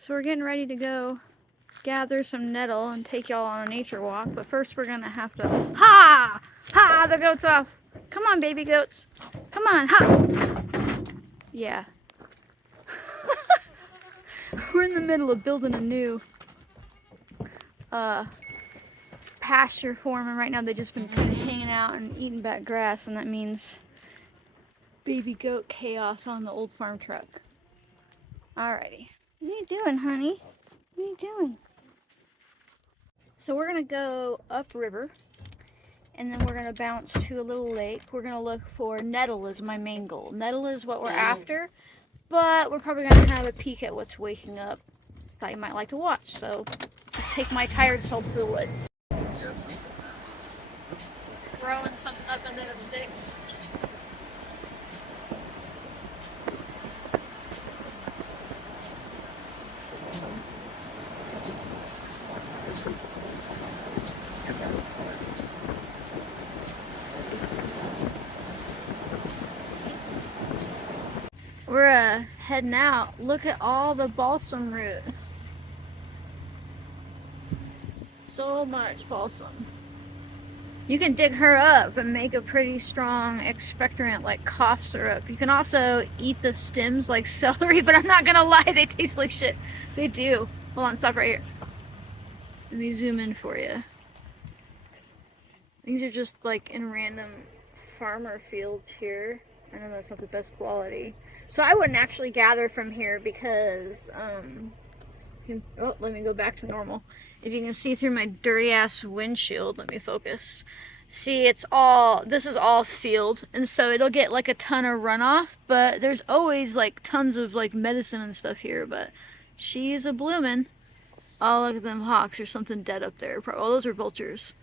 So we're getting ready to go gather some nettle and take y'all on a nature walk, but first we're gonna have to ha the goats off. Come on, baby goats, come on, ha. Yeah. We're in the middle of building a new pasture for them, and right now they've just been kind of hanging out and eating back grass, and that means baby goat chaos on the old farm truck. Alrighty. What are you doing, honey? What are you doing? So we're gonna go upriver, and then we're gonna bounce to a little lake. We're gonna look for nettle is my main goal. Nettle is what we're after, but we're probably gonna have a peek at what's waking up that you might like to watch. So let's take my tired soul to the woods. Throwing something up into the sticks. We're heading out. Look at all the balsam root. So much balsam. You can dig her up and make a pretty strong expectorant like cough syrup. You can also eat the stems like celery, but I'm not gonna lie, they taste like shit. They do. Hold on, stop right here. Let me zoom in for you. These are just like in random farmer fields here. I know that's not the best quality. So I wouldn't actually gather from here because, oh, let me go back to normal. If you can see through my dirty ass windshield, let me focus. See, this is all field, and so it'll get like a ton of runoff, but there's always like tons of like medicine and stuff here, but she's a bloomin'. Oh, look at them hawks. There's something dead up there. Oh, those are vultures.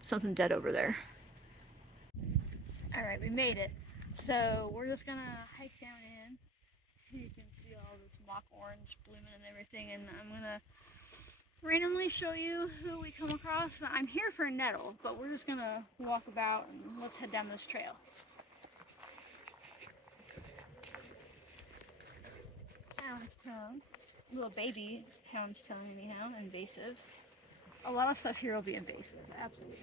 Something dead over there. Alright, we made it. So we're just gonna hike down in. You can see all this mock orange blooming and everything, and I'm gonna randomly show you who we come across. I'm here for nettle, but we're just gonna walk about and let's head down this trail. Houndstone, little baby houndstone anyhow, invasive. A lot of stuff here will be invasive, absolutely.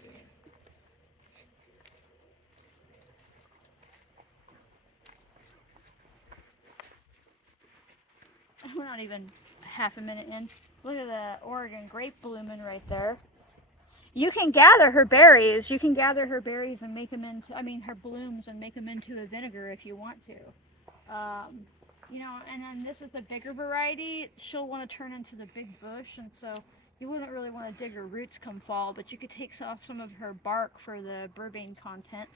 We're not even half a minute in. Look at the Oregon grape blooming right there. You can gather her berries. You can gather her berries and make them into, her blooms and make them into a vinegar if you want to. You know, and then this is the bigger variety. She'll want to turn into the big bush, and so you wouldn't really want to dig her roots come fall, but you could take off some of her bark for the burbane content.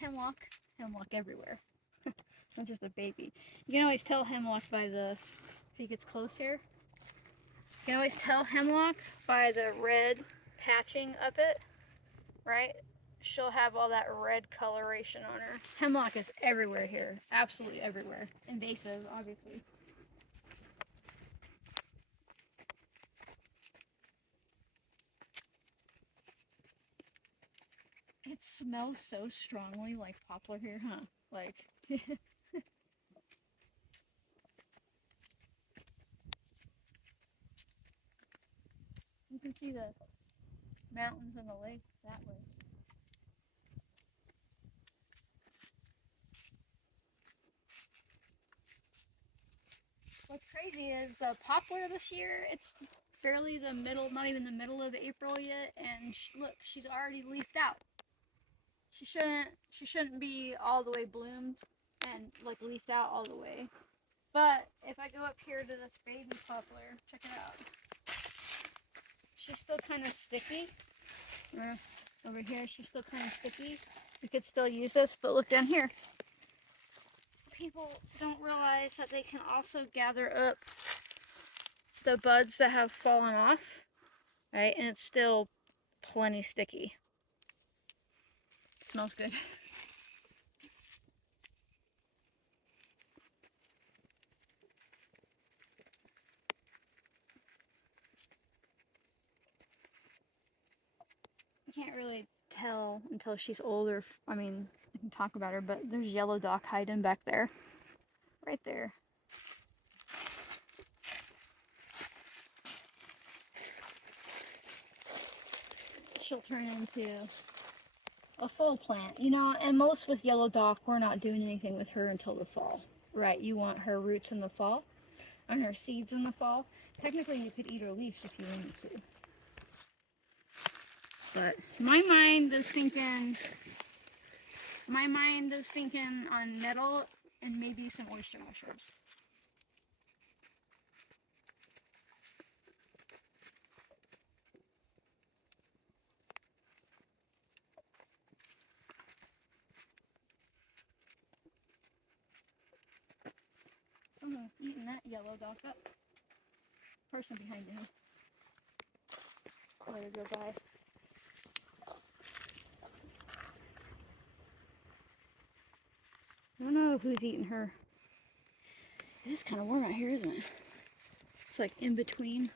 Hemlock everywhere. Not just a baby. You can always tell hemlock by the, if he gets close here, you can always tell hemlock by the red patching up it, right? She'll have all that red coloration on her. Hemlock is everywhere here, absolutely everywhere. Invasive, obviously. It smells so strongly like poplar here, huh? Like, you can see the mountains and the lake that way. What's crazy is the poplar this year, it's barely the middle, not even the middle of April yet, and look, she's already leafed out. She shouldn't be all the way bloomed and like leafed out all the way. But if I go up here to this baby poplar, check it out. She's still kind of sticky. Over here, she's still kind of sticky. We could still use this, but look down here. People don't realize that they can also gather up the buds that have fallen off, right? And it's still plenty sticky. It smells good. can't really tell until she's older. I mean, I can talk about her, but there's yellow dock hiding back there. Right there. She'll turn into a full plant, you know, and most with yellow dock, we're not doing anything with her until the fall, right? You want her roots in the fall and her seeds in the fall. Technically, you could eat her leaves if you wanted to. But my mind is thinking on nettle and maybe some oyster mushrooms. Someone's eating that yellow dock up. Person behind him. Let her go by. I don't know who's eating her. It is kind of warm out here, isn't it? It's like in between.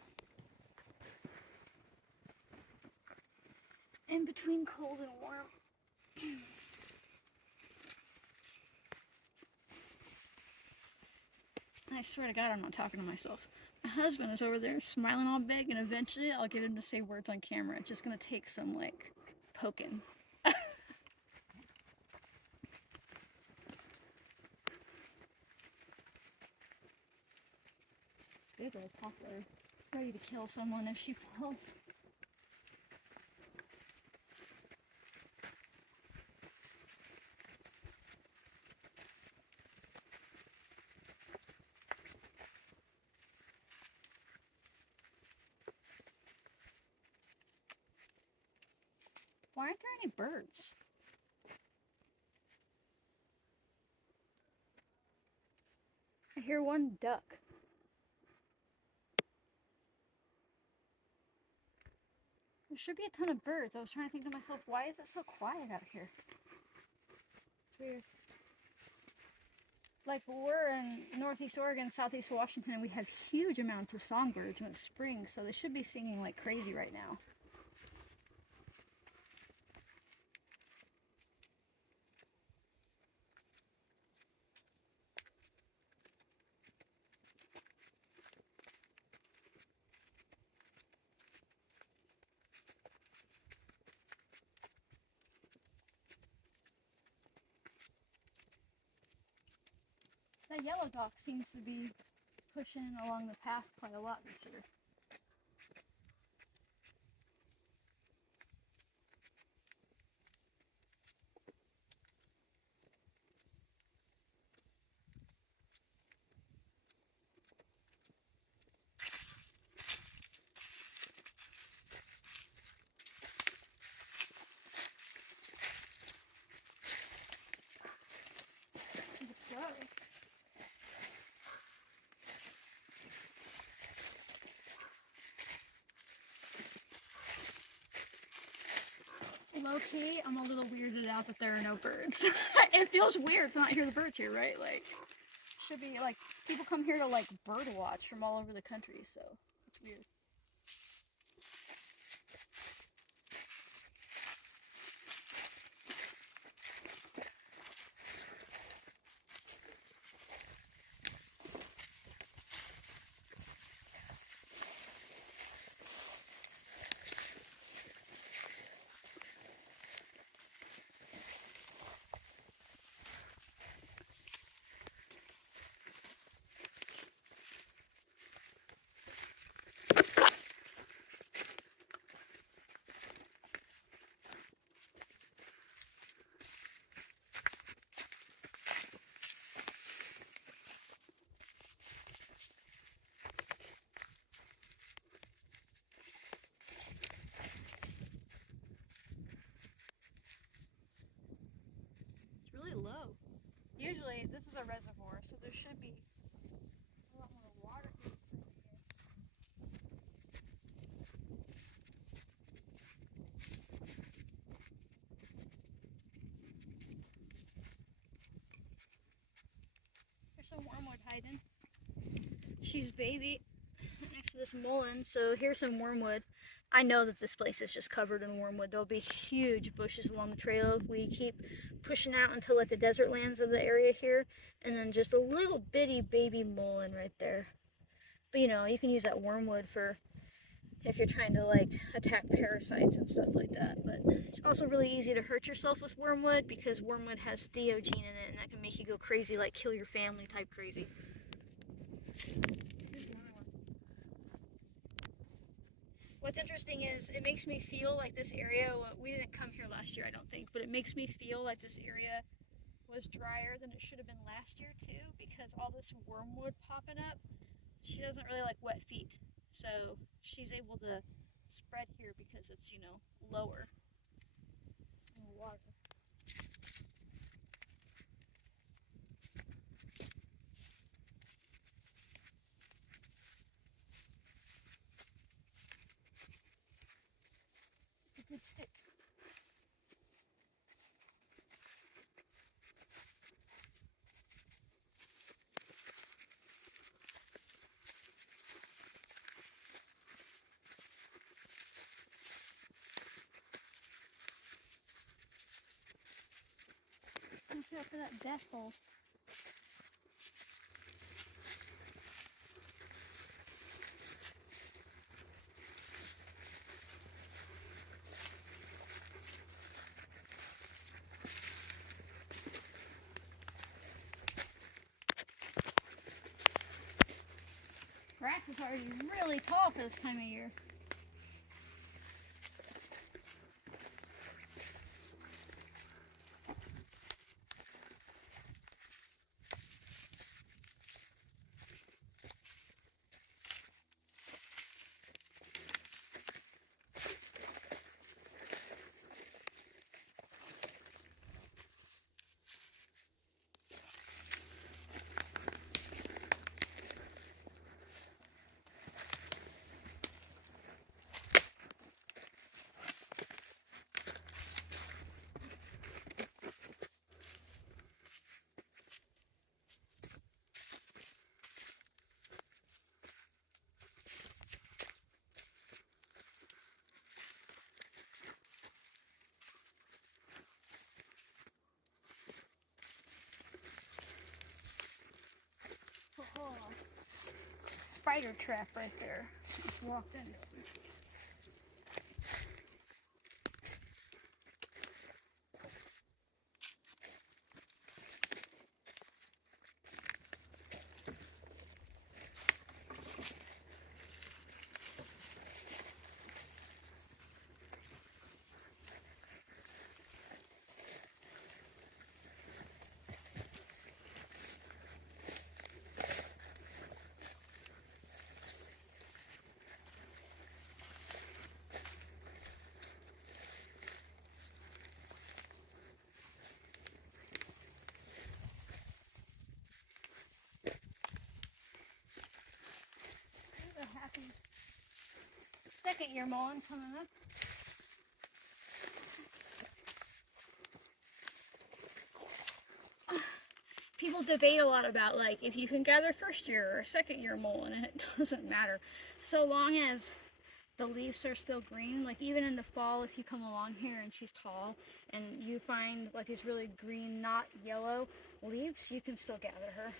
In between cold and warm. I swear to God, I'm not talking to myself. My husband is over there smiling all big, and eventually I'll get him to say words on camera. It's just gonna take some, like, poking. Big old poplar. Ready to kill someone if she falls. Why aren't there any birds? I hear one duck. There should be a ton of birds. I was trying to think to myself, why is it so quiet out here? It's weird. Like, we're in Northeast Oregon, Southeast Washington, and we have huge amounts of songbirds, and it's spring, so they should be singing like crazy right now. That yellow dock seems to be pushing along the path quite a lot this year. Low-key, I'm a little weirded out that there are no birds. It feels weird to not hear the birds here, right? Like, should be, like, people come here to, like, bird watch from all over the country, so it's weird. Low. Usually, this is a reservoir, so there should be a lot more water. There's some wormwood hiding. She's baby next to this mullen, so here's some wormwood. I know that this place is just covered in wormwood. There'll be huge bushes along the trail if we keep pushing out into like the desert lands of the area here, and then just a little bitty baby mullen right there. But you know, you can use that wormwood for if you're trying to like attack parasites and stuff like that. But it's also really easy to hurt yourself with wormwood because wormwood has theogene in it, and that can make you go crazy, like kill your family type crazy. What's interesting is it makes me feel like this area, we didn't come here last year I don't think, but it makes me feel like this area was drier than it should have been last year too, because all this wormwood popping up, she doesn't really like wet feet. So she's able to spread here because it's, you know, lower in the water. It's a good stick. Look out for that death hole. Grass is already really tall for this time of year. Oh, spider trap right there. Just walked into it. There's a happy second year mullen coming up. People debate a lot about like if you can gather first year or second year mullen, and it doesn't matter so long as the leaves are still green. Like even in the fall, if you come along here and she's tall and you find like these really green, not yellow leaves, you can still gather her.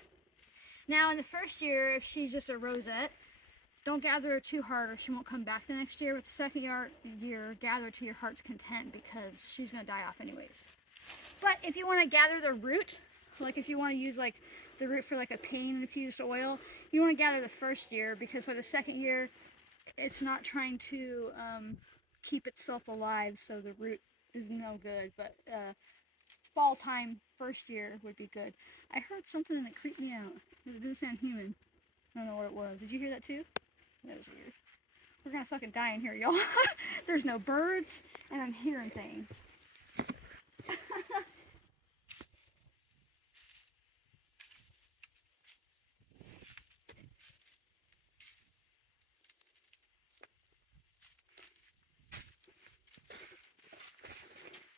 Now in the first year, if she's just a rosette, don't gather her too hard or she won't come back the next year. But the second year, gather to your heart's content because she's going to die off anyways. But if you want to gather the root, like if you want to use like the root for like a pain infused oil, you want to gather the first year because for the second year, it's not trying to keep itself alive, so the root is no good. But fall time, first year would be good. I heard something that creeped me out. It didn't sound human. I don't know what it was. Did you hear that too? That was weird. We're gonna fucking die in here, y'all. There's no birds, and I'm hearing things.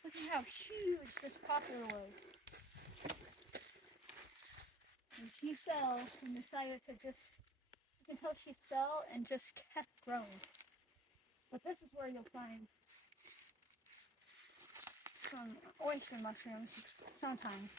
Look at how huge this poplar was. And she fell and decided to just, you can tell she fell and just kept growing. But this is where you'll find some oyster mushrooms sometimes.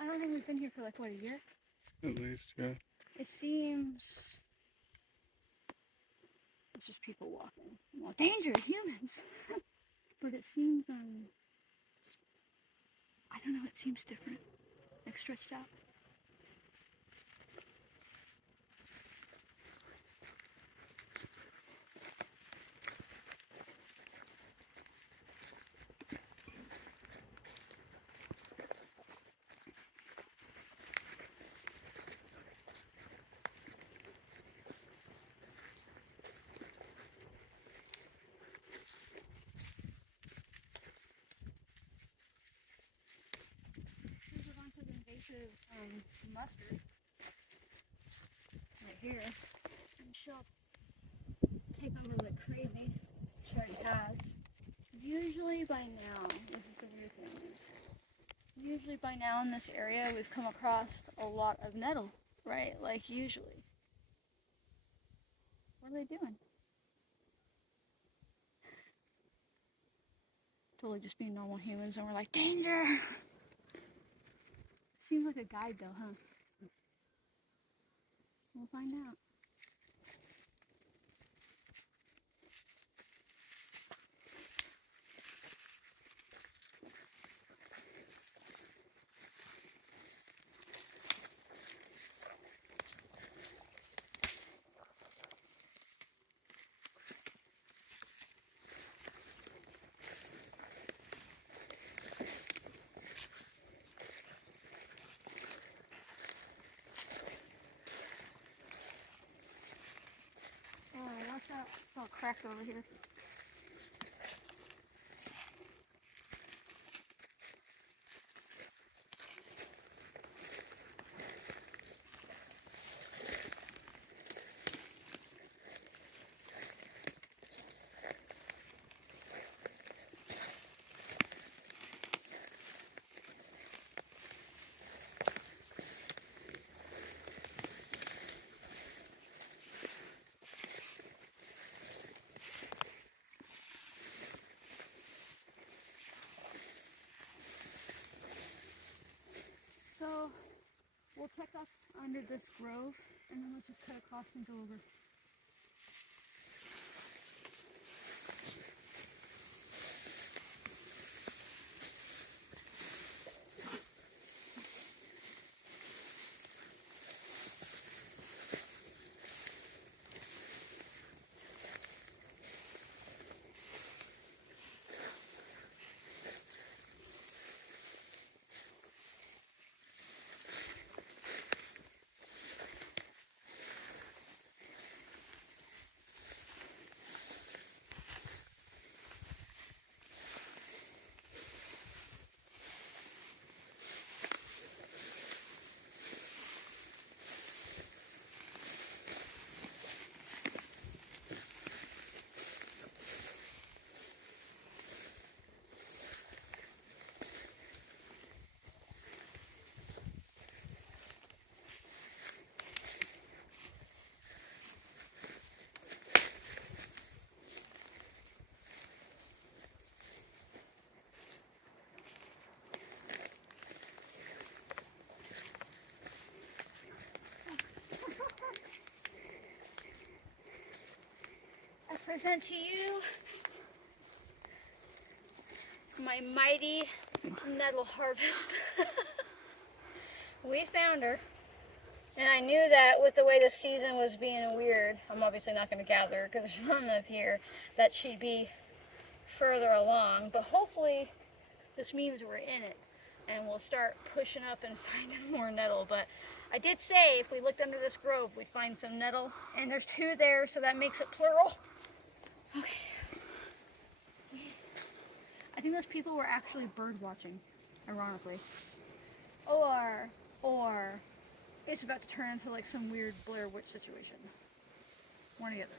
I don't think we've been here for like, what, a year? At least, yeah. It seems it's just people walking. Well, danger, humans. But it seems, I don't know, it seems different. Like stretched out. There's a bunch of invasive mustard right here. And she'll take over like crazy. She already has. Usually by now, this is the weird thing. Usually by now in this area we've come across a lot of nettle, right? Like usually. What are they doing? Totally just being normal humans and we're like, danger! Seems like a guide though, huh? We'll find out. Oh, watch out. It's all cracked over here. So we'll check up under this grove and then let's just cut across and go over. I present to you my mighty nettle harvest. We found her. And I knew that with the way the season was being weird, I'm obviously not going to gather her because there's not enough here, that she'd be further along, but hopefully this means we're in it and we'll start pushing up and finding more nettle. But I did say if we looked under this grove, we'd find some nettle, and there's 2 there, so that makes it plural. Okay. I think those people were actually bird watching, ironically. Or it's about to turn into like some weird Blair Witch situation. One or the other.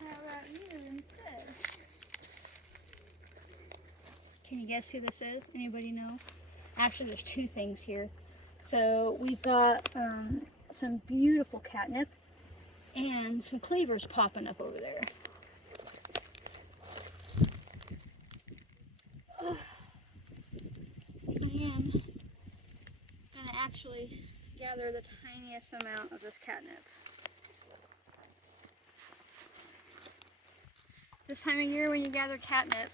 How about you instead? Can you guess who this is? Anybody know? Actually, there's 2 things here. So we've got some beautiful catnip and some cleavers popping up over there. I am gonna actually gather the tiniest amount of this catnip. This time of year when you gather catnip,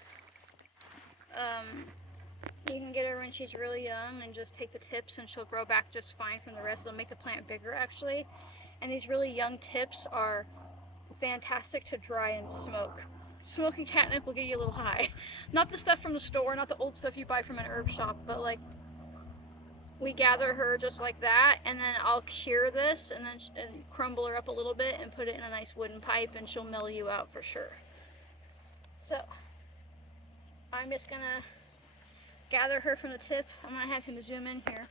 you can get her when she's really young and just take the tips and she'll grow back just fine from the rest. They'll make the plant bigger actually. And these really young tips are fantastic to dry and smoke. Smoking catnip will get you a little high. Not the stuff from the store, not the old stuff you buy from an herb shop, but like we gather her just like that, and then I'll cure this and then crumble her up a little bit and put it in a nice wooden pipe, and she'll mellow you out for sure. So I'm just gonna gather her from the tip. I'm gonna have him zoom in here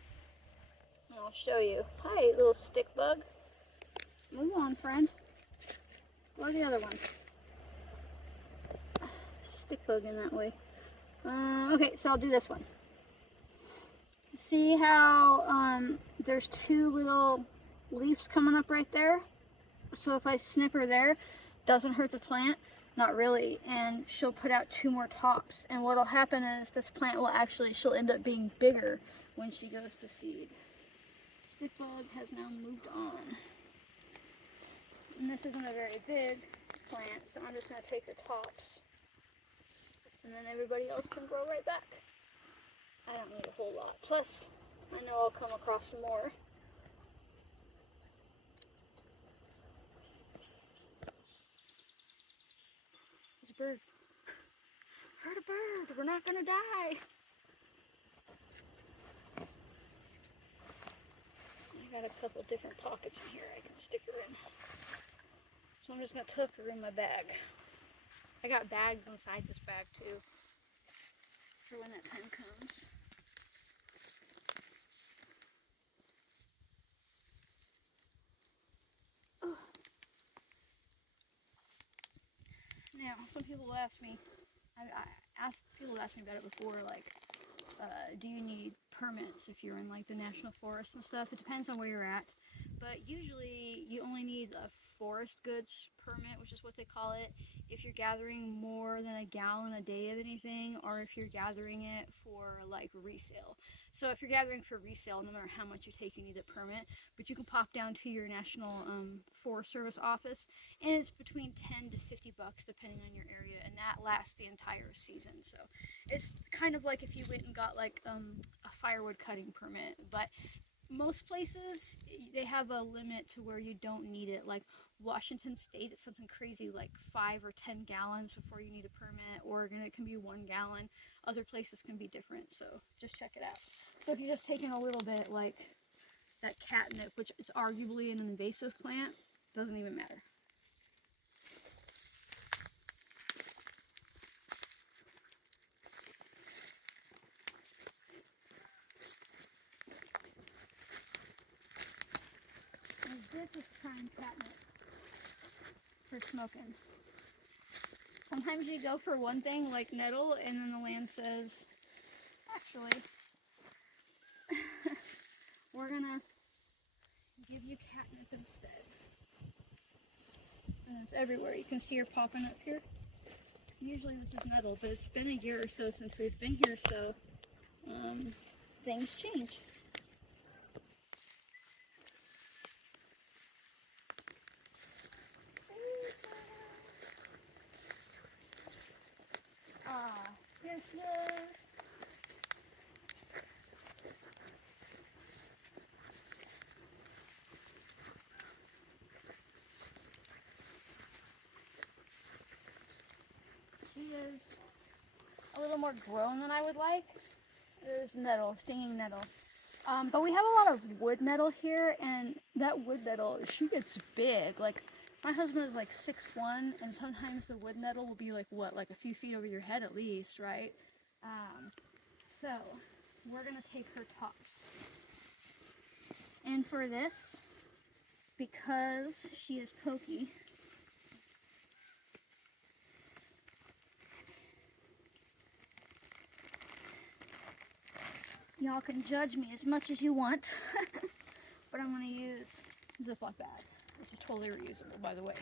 and I'll show you. Hi, little stick bug. Move on, friend. Or the other one. Stick bug in that way. Okay, so I'll do this one. See how there's 2 little leaves coming up right there? So if I snip her there, doesn't hurt the plant, not really, and she'll put out 2 more tops. And what'll happen is this plant will actually, she'll end up being bigger when she goes to seed. Stick bug has now moved on. And this isn't a very big plant, so I'm just going to take her tops. And then everybody else can grow right back. I don't need a whole lot. Plus, I know I'll come across more. There's a bird. Heard a bird. We're not going to die. I got a couple different pockets in here I can stick her in. So I'm just going to tuck her in my bag. I got bags inside this bag too, for when that time comes. Oh. Now, some people will ask me, people have asked me about it before, like, do you need permits if you're in like the national forest and stuff? It depends on where you're at, but usually you only need a forest goods permit, which is what they call it, if you're gathering more than a gallon a day of anything, or if you're gathering it for like resale. So if you're gathering for resale, no matter how much you take, you need a permit, but you can pop down to your national Forest Service office, and it's between 10 to 50 bucks depending on your area, and that lasts the entire season. So it's kind of like if you went and got like a firewood cutting permit, but most places they have a limit to where you don't need it. Like Washington State, it's something crazy like 5 or 10 gallons before you need a permit. Oregon, it can be 1 gallon. Other places can be different, so just check it out. So if you're just taking a little bit, like that catnip, which is arguably an invasive plant, doesn't even matter. This is prime catnip for smoking. Sometimes you go for one thing like nettle, and then the land says, actually, we're gonna give you catnip instead. And it's everywhere. You can see her popping up here. Usually this is nettle, but it's been a year or so since we've been here, so things change. Here she is. She is a little more grown than I would like. There's nettle, stinging nettle. But we have a lot of wood nettle here, and that wood nettle, she gets big. Like, my husband is like 6'1", and sometimes the wood nettle will be like, what, like a few feet over your head at least, right? So, we're going to take her tops. And for this, because she is pokey, y'all can judge me as much as you want, but I'm going to use a Ziploc bag, which is totally reusable, by the way.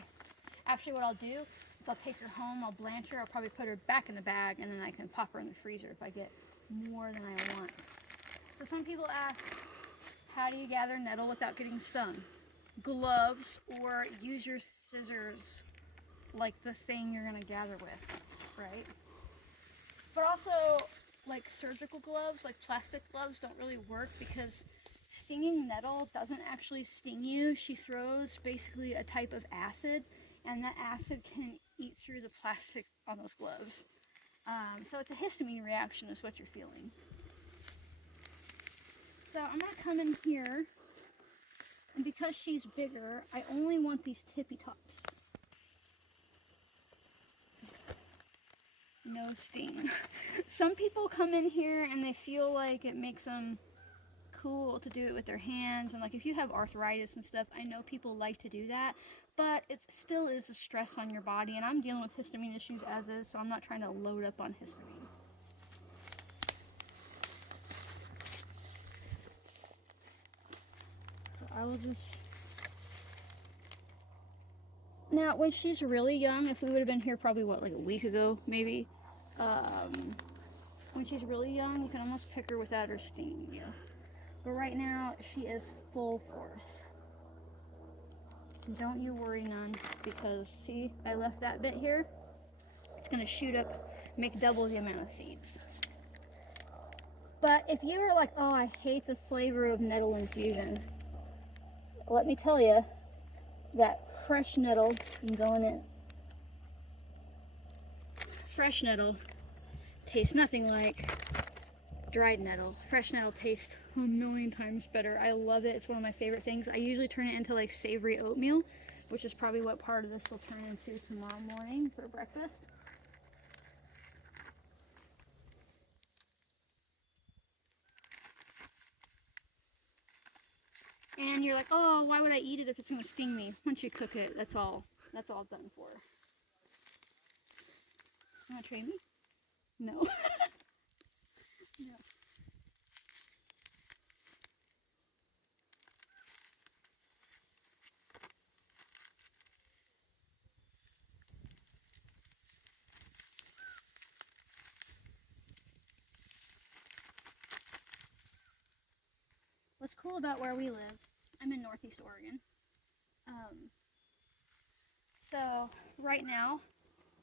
Actually, what I'll do is I'll take her home, I'll blanch her, I'll probably put her back in the bag, and then I can pop her in the freezer if I get more than I want. So some people ask, how do you gather nettle without getting stung? Gloves, or use your scissors like the thing you're going to gather with, right? But also, like surgical gloves, like plastic gloves, don't really work because stinging nettle doesn't actually sting you. She throws basically a type of acid, and that acid can eat through the plastic on those gloves. So it's a histamine reaction is what you're feeling. So I'm going to come in here, and because she's bigger, I only want these tippy tops. No sting. Some people come in here and they feel like it makes them cool to do it with their hands, and like if you have arthritis and stuff, I know people like to do that, but it still is a stress on your body, and I'm dealing with histamine issues as is, so I'm not trying to load up on histamine. So I will just... Now, when she's really young, if we would have been here probably, what, like a week ago, maybe, when she's really young, you can almost pick her without her stinging you. But right now, she is full force. Don't you worry none, because see, I left that bit here. It's going to shoot up, make double the amount of seeds. But if you're like, oh, I hate the flavor of nettle infusion, let me tell you that fresh nettle, I'm going in. Fresh nettle tastes nothing like dried nettle. Fresh nettle tastes a million times better. I love it. It's one of my favorite things. I usually turn it into like savory oatmeal, which is probably what part of this will turn into tomorrow morning for breakfast. And you're like, oh, why would I eat it if it's going to sting me? Once you cook it, that's all done for. You want to train me? No. No. What's cool about where we live, I'm in Northeast Oregon. So right now,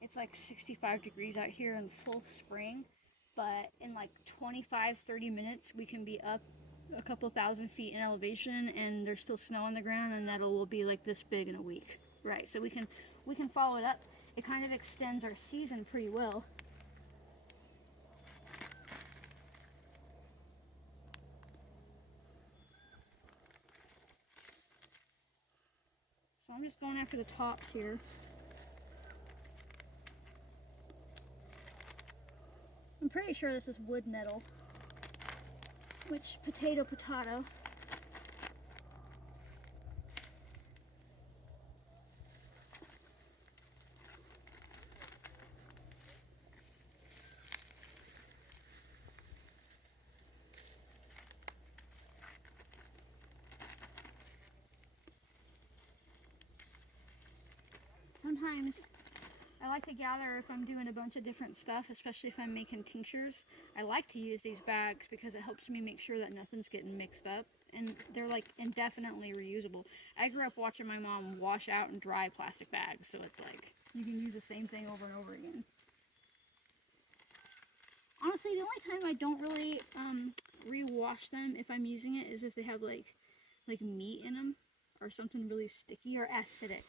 it's like 65 degrees out here in full spring, but in like 25-30 minutes we can be up a couple thousand feet in elevation and there's still snow on the ground, and that will be like this big in a week, right? So we can follow it up. It kind of extends our season pretty well. So I'm just going after the tops here. I'm pretty sure this is wood nettle, which potato. Sometimes I like to gather if I'm doing a bunch of different stuff, especially if I'm making tinctures. I like to use these bags because it helps me make sure that nothing's getting mixed up, and they're like indefinitely reusable. I grew up watching my mom wash out and dry plastic bags, so it's like you can use the same thing over and over again. Honestly, the only time I don't really rewash them if I'm using it is if they have like meat in them or something really sticky or acidic.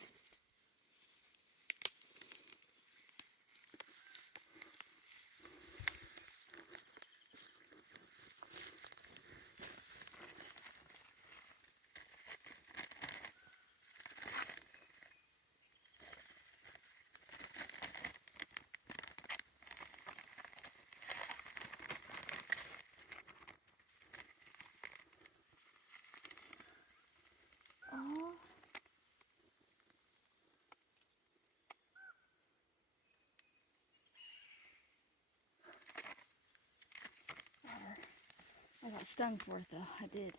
Oh. I got stung for it though. I did.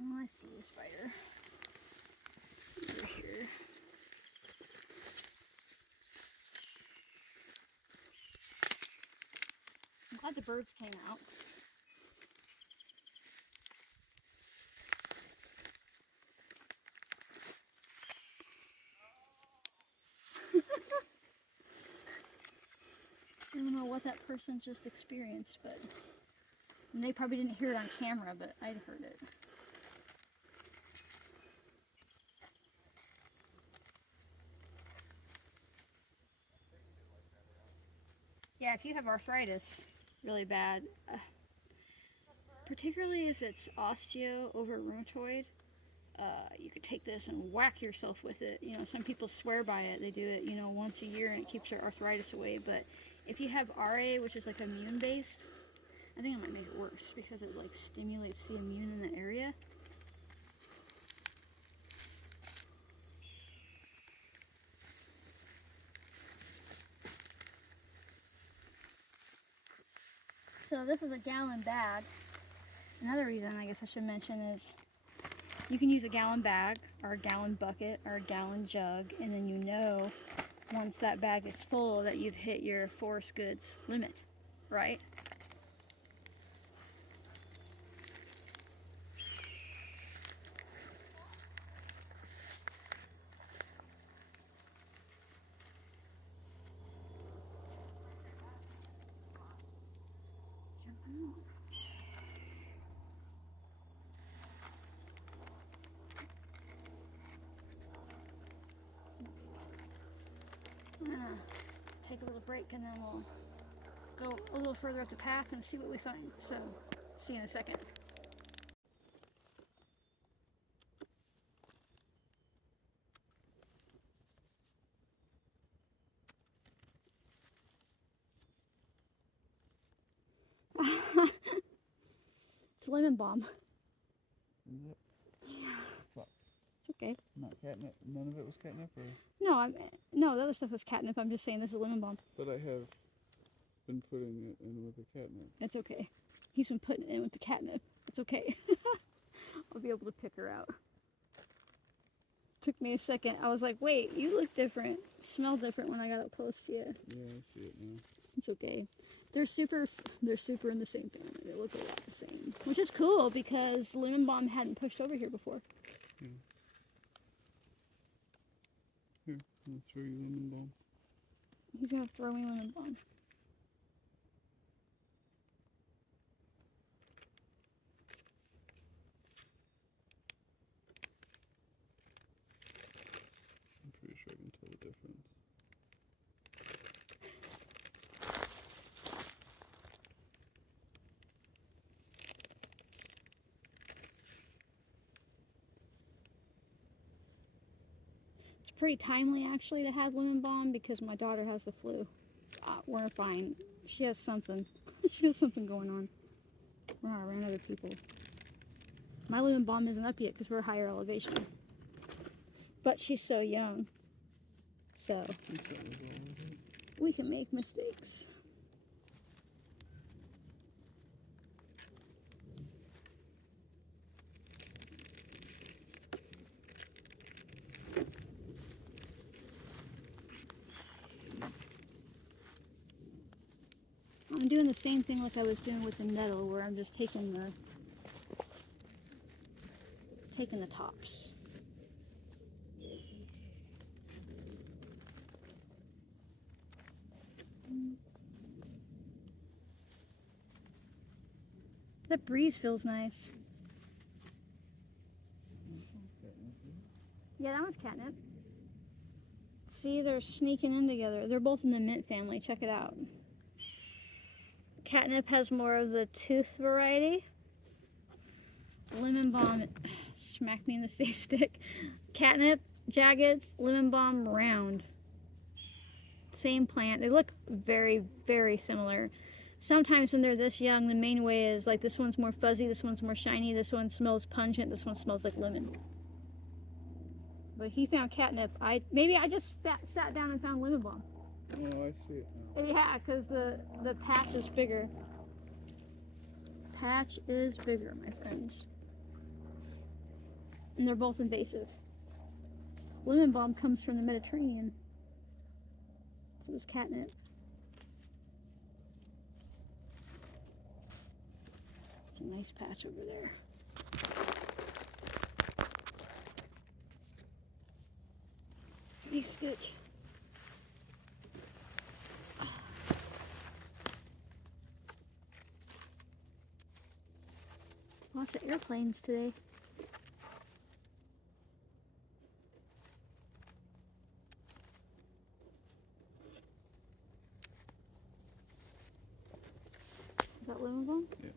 Oh, I see a spider. Over here. I'm glad the birds came out. I don't know what that person just experienced, but and they probably didn't hear it on camera, but I'd heard it. Yeah, if you have arthritis really bad, particularly if it's osteo over rheumatoid, you could take this and whack yourself with it. You know, some people swear by it. They do it, you know, once a year and it keeps your arthritis away. But if you have RA, which is like immune based, I think it might make it worse because it like stimulates the immune in the area. So this is a gallon bag. Another reason I guess I should mention is you can use a gallon bag or a gallon bucket or a gallon jug, and then you know once that bag is full that you've hit your forest goods limit, right? I'm gonna take a little break and then we'll go a little further up the path and see what we find. So, see you in a second. It's lemon balm. Is it? Yeah. What? It's okay. Not catnip? None of it was catnip? Or? No, no, the other stuff was catnip. I'm just saying this is lemon balm. But I have been putting it in with the catnip. It's okay. He's been putting it in with the catnip. It's okay. I'll be able to pick her out. Took me a second. I was like, wait, you look different. Smell different when I got up close to you. Yeah, I see it now. It's okay. They're super in the same family. They look a lot the same. Which is cool because lemon balm hadn't pushed over here before. Yeah. Here, I'll throw you lemon balm. He's gonna throw me lemon balm. I'm pretty sure I can tell the difference. It's pretty timely actually to have lemon balm because my daughter has the flu. We're fine. She has something. She has something going on. We're not around other people. My lemon balm isn't up yet because we're higher elevation. But she's so young. So we can make mistakes. I'm doing the same thing like I was doing with the nettle, where I'm just taking taking the tops. The breeze feels nice. Yeah, that one's catnip. See, they're sneaking in together. They're both in the mint family. Check it out. Catnip has more of the tooth variety. Lemon balm, smack me in the face stick. Catnip, jagged. Lemon balm, round. Same plant. They look very, very similar. Sometimes when they're this young, the main way is like this one's more fuzzy, this one's more shiny, this one smells pungent, this one smells like lemon. But he found catnip. Maybe I just sat down and found lemon balm. Oh, I see it now. Yeah, because the patch is bigger. Patch is bigger, my friends. And they're both invasive. Lemon balm comes from the Mediterranean. So does catnip. It's a nice patch over there. Nice scooch. Lots of airplanes today. Is that lemon balm? Yeah.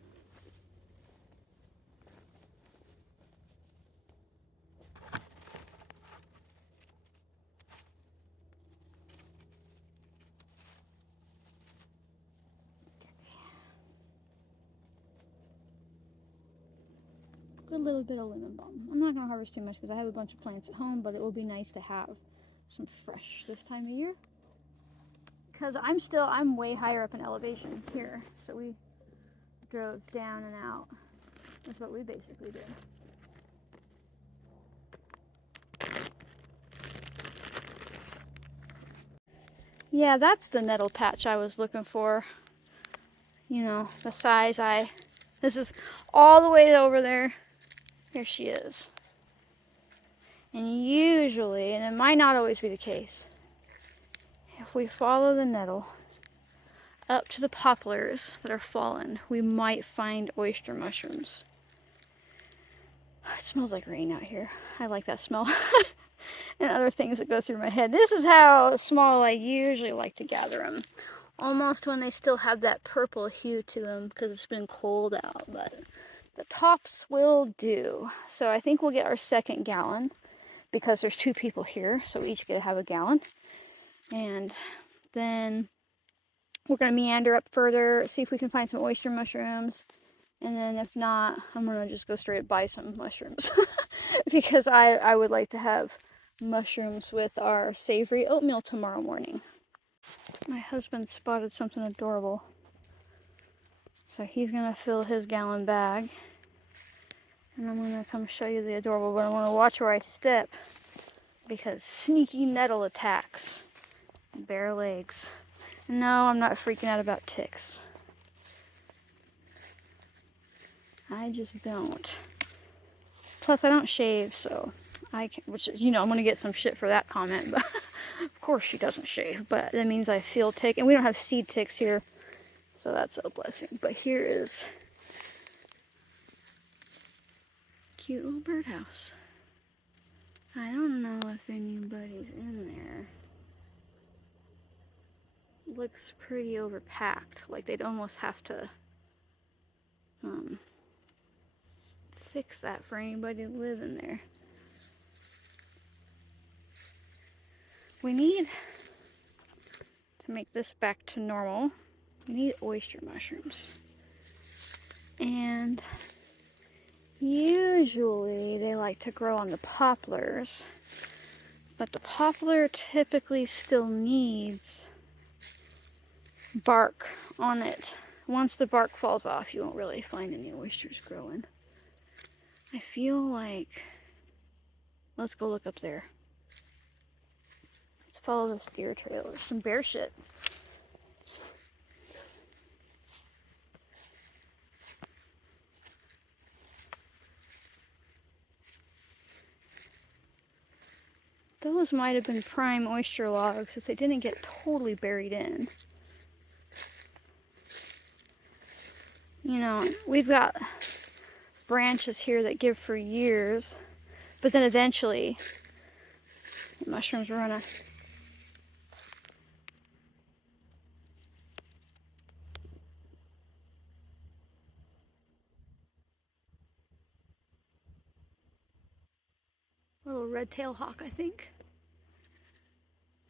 Good little bit of lemon balm. I'm not going to harvest too much because I have a bunch of plants at home, but it will be nice to have some fresh this time of year. Because I'm way higher up in elevation here, so we drove down and out. That's what we basically did. Yeah, that's the nettle patch I was looking for. You know, the size this is all the way over there. Here she is. And usually, and it might not always be the case, if we follow the nettle up to the poplars that are fallen, we might find oyster mushrooms. It smells like rain out here. I like that smell. And other things that go through my head. This is how small I usually like to gather them. Almost when they still have that purple hue to them because it's been cold out. But the tops will do. So I think we'll get our second gallon because there's 2 people here. So we each get to have a gallon. And then we're going to meander up further, see if we can find some oyster mushrooms. And then if not, I'm going to just go straight buy some mushrooms. Because I would like to have mushrooms with our savory oatmeal tomorrow morning. My husband spotted something adorable. So he's going to fill his gallon bag. And I'm going to come show you the adorable, but I want to watch where I step. Because sneaky nettle attacks. Bare legs. No, I'm not freaking out about ticks. I just don't. Plus, I don't shave, so I can, which is, you know, I'm going to get some shit for that comment, but of course she doesn't shave, but that means I feel tick, and we don't have seed ticks here, so that's a blessing. But here is cute little birdhouse. I don't know if anybody's in there. Looks pretty overpacked, like they'd almost have to fix that for anybody to live in there. We need to make this back to normal. We need oyster mushrooms. And usually they like to grow on the poplars, but the poplar typically still needs bark on it. Once the bark falls off, you won't really find any oysters growing. I feel like, let's go look up there. Let's follow this deer trail. There's some bear shit. Those might have been prime oyster logs if they didn't get totally buried in. You know, we've got branches here that give for years, but then eventually the mushrooms run out. Little red-tailed hawk, I think.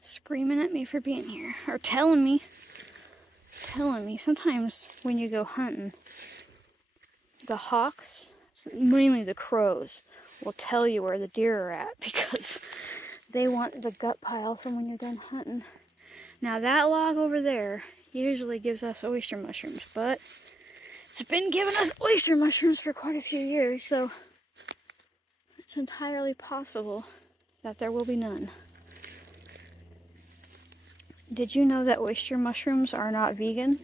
Screaming at me for being here. Or telling me. Sometimes when you go hunting, the hawks, mainly the crows, will tell you where the deer are at because they want the gut pile from when you're done hunting. Now that log over there usually gives us oyster mushrooms, but it's been giving us oyster mushrooms for quite a few years, so it's entirely possible that there will be none. Did you know that oyster mushrooms are not vegan?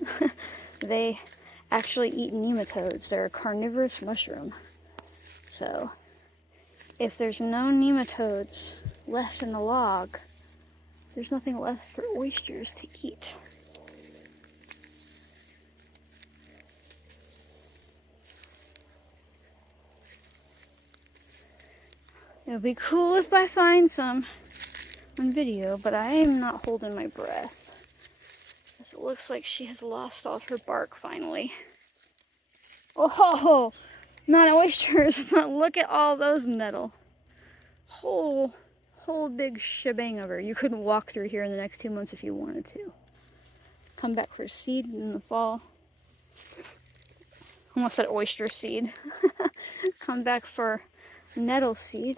They actually eat nematodes. They're a carnivorous mushroom. So, if there's no nematodes left in the log, there's nothing left for oysters to eat. It would be cool if I find some on video, but I am not holding my breath. It looks like she has lost all of her bark finally. Oh, not oysters, but look at all those nettle. Whole big shebang of her. You couldn't walk through here in the next 2 months if you wanted to. Come back for seed in the fall. Almost said oyster seed. Come back for nettle seed.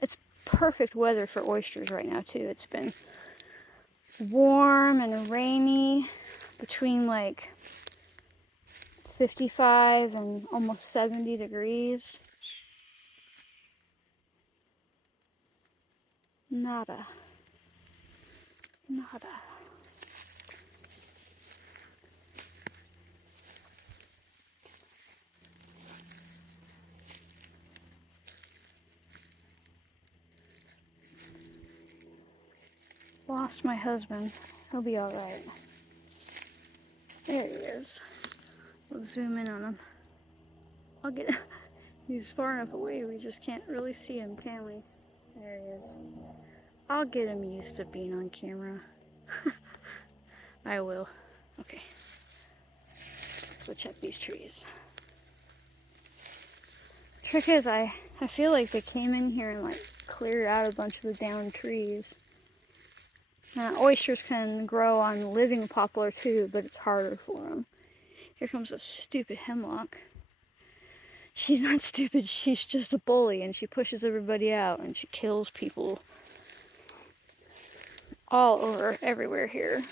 It's perfect weather for oysters right now too. It's been warm and rainy, between like 55 and almost 70 degrees. Nada. Lost my husband. He'll be alright. There he is. We'll zoom in on him. He's far enough away we just can't really see him, can we? There he is. I'll get him used to being on camera. I will. Okay. Let's go check these trees. Trick is, I feel like they came in here and like cleared out a bunch of the downed trees. Oysters can grow on living poplar too, but it's harder for them. Here comes a stupid hemlock. She's not stupid, she's just a bully, and she pushes everybody out, and she kills people all over, everywhere here.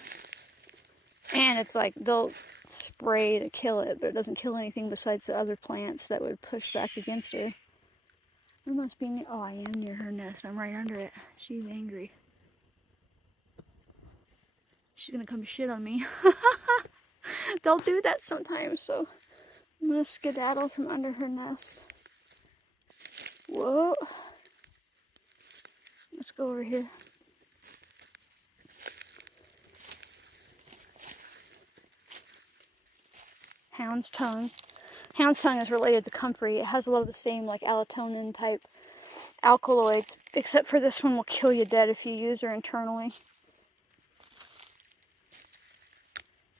And it's like, they'll spray to kill it, but it doesn't kill anything besides the other plants that would push back against her. There must be, oh, I am near her nest, I'm right under it. She's angry. She's gonna come shit on me. They'll do that sometimes, so I'm gonna skedaddle from under her nest. Whoa. Let's go over here. Hound's tongue. Hound's tongue is related to comfrey. It has a lot of the same like allotonin type alkaloids, except for this one will kill you dead if you use her internally.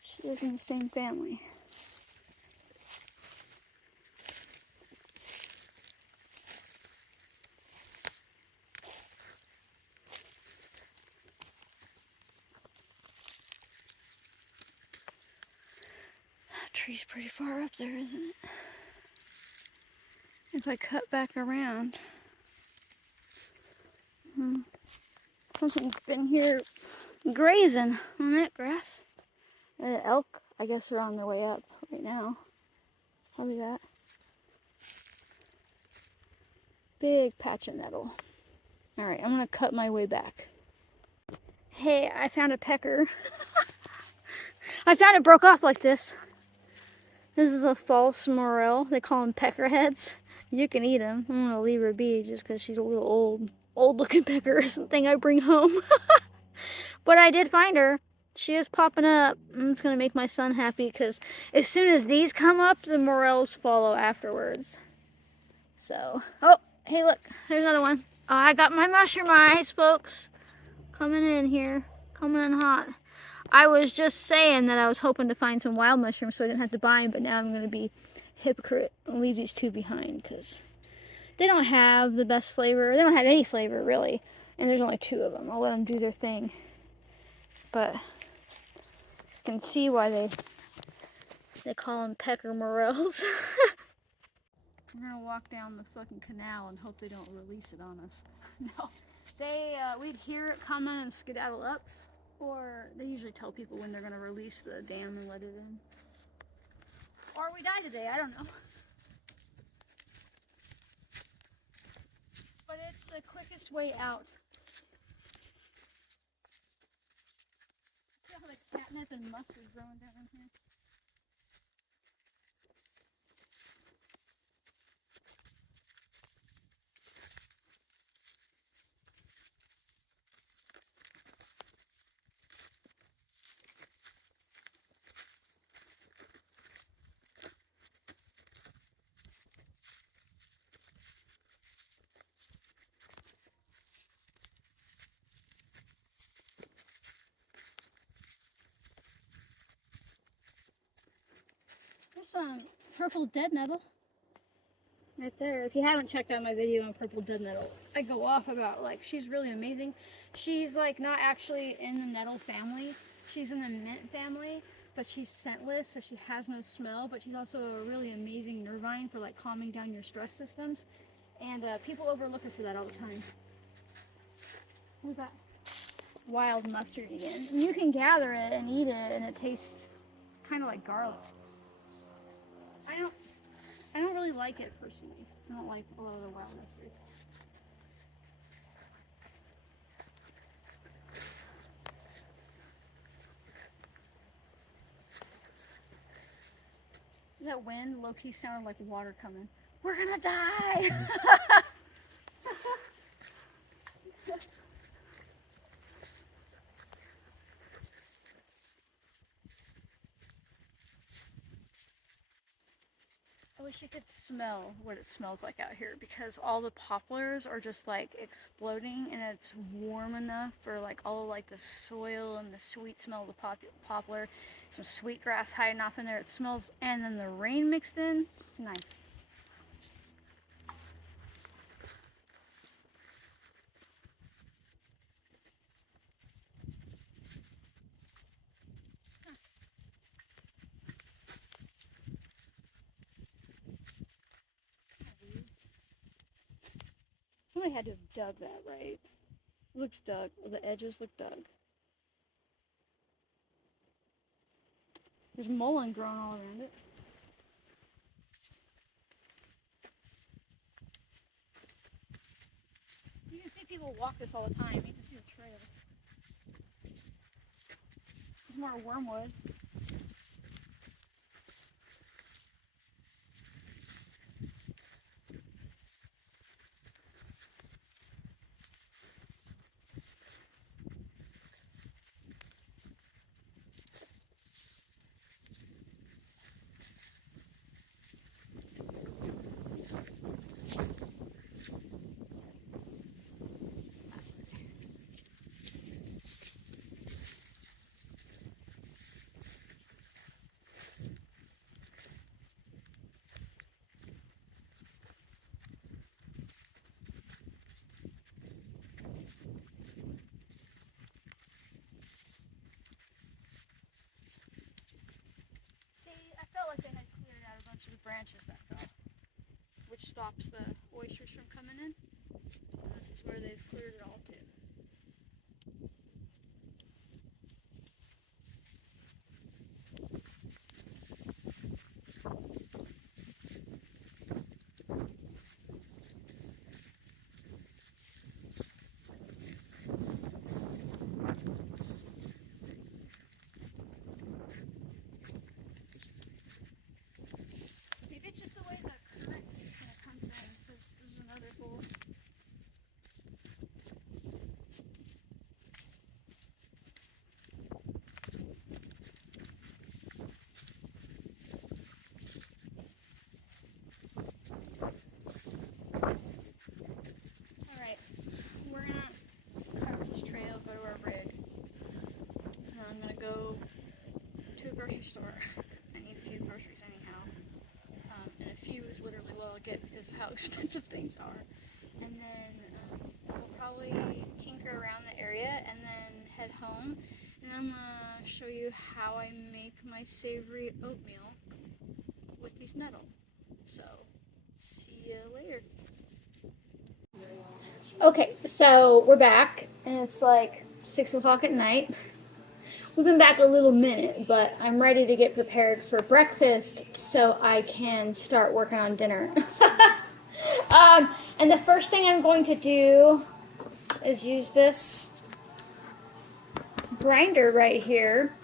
She is in the same family. That tree's pretty far up there, isn't it? If I cut back around, something's been here grazing on that grass. The elk, I guess, are on their way up right now. Probably that. Big patch of nettle. Alright, I'm gonna cut my way back. Hey, I found a pecker. I found it broke off like this. This is a false morel. They call them peckerheads. You can eat them. I'm gonna leave her be just because she's a little old. Old looking pecker or something I bring home. But I did find her. She is popping up. And it's gonna make my son happy because as soon as these come up, the morels follow afterwards. So, oh, hey look, there's another one. I got my mushroom eyes, folks. Coming in here. Coming in hot. I was just saying that I was hoping to find some wild mushrooms so I didn't have to buy them, but now I'm going to be a hypocrite and leave these two behind because they don't have the best flavor. They don't have any flavor, really. And there's only two of them. I'll let them do their thing. But you can see why they call them pecker morels. We're going to walk down the fucking canal and hope they don't release it on us. No. We'd hear it coming and skedaddle up. Or they usually tell people when they're going to release the dam and let it in. Or we die today, I don't know. But it's the quickest way out. See how the catnip and mustard growing down in here? There's some purple dead nettle right there. If you haven't checked out my video on purple dead nettle, I go off about like she's really amazing. She's like not actually in the nettle family. She's in the mint family, but she's scentless, so she has no smell. But she's also a really amazing nervine for like calming down your stress systems. And people overlook her for that all the time. Who's that? Wild mustard again. And you can gather it and eat it, and it tastes kind of like garlic. I don't really like it personally. I don't like a lot of the wild mustard. That wind low-key sounded like water coming. We're gonna die! I wish you could smell what it smells like out here because all the poplars are just like exploding and it's warm enough for like all of like the soil and the sweet smell of the poplar, some sweet grass hiding off in there. It smells, and then the rain mixed in, nice. Somebody had to have dug that, right? It looks dug. The edges look dug. There's mullen growing all around it. You can see people walk this all the time. You can see the trail. There's more wormwood. Like they had cleared out a bunch of the branches that fell, which stops the oysters from coming in. And this is where they've cleared it all too. grocery store. I need a few groceries anyhow. And a few is literally what I'll get because of how expensive things are. And then we'll probably tinker around the area and then head home. And I'm going to show you how I make my savory oatmeal with these Nettle. So, see you later. Okay, so we're back, and it's like 6 o'clock at night. We've been back a little minute, but I'm ready to get prepared for breakfast so I can start working on dinner. And the first thing I'm going to do is use this grinder right here